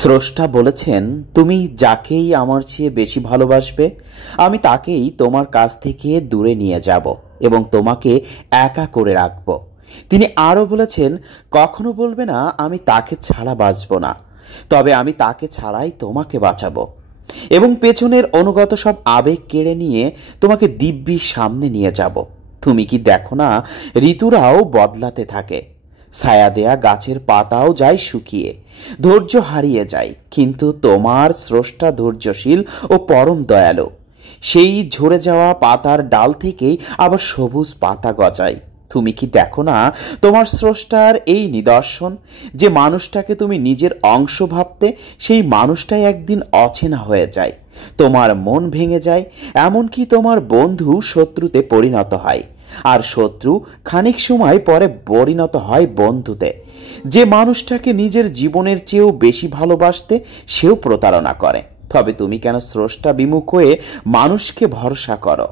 স্রষ্টা বলেছেন, তুমি যাকেই আমার চেয়ে বেশি ভালোবাসবে আমি তাকেই তোমার কাছ থেকে দূরে নিয়ে যাব এবং তোমাকে একা করে রাখব। তিনি আরও বলেছেন, কখনো বলবে না আমি তাকে ছাড়া বাঁচব না, তবে আমি তাকে ছাড়াই তোমাকে বাঁচাবো এবং পেছনের অনুগত সব আবেগ কেড়ে নিয়ে তোমাকে দিব্যির সামনে নিয়ে যাব। তুমি কি দেখো না, ঋতুরাও বদলাতে থাকে, ছায়া দেয়া গাছের পাতাও যায় শুকিয়ে, ধৈর্য হারিয়ে যায়, কিন্তু তোমার স্রষ্টা ধৈর্যশীল ও পরম দয়ালু। সেই ঝরে যাওয়া পাতার ডাল থেকেই আবার সবুজ পাতা গজায়। তুমি কি দেখো না, তোমার স্রষ্টার এই নিদর্শন, যে মানুষটাকে তুমি নিজের অংশ ভাবতে সেই মানুষটাই একদিন অচেনা হয়ে যায়, তোমার মন ভেঙে যায়, এমনকি তোমার বন্ধু শত্রুতে পরিণত হয়, আর শত্রু খানিক সময় পরে পরিণত হয় বন্ধুতে। যে মানুষটাকে নিজের জীবনের চেয়েও বেশি ভালোবাসতে সেও প্রতারণা করে। তবে তুমি কেন স্রষ্টা বিমুখ হয়ে মানুষকে ভরসা করো?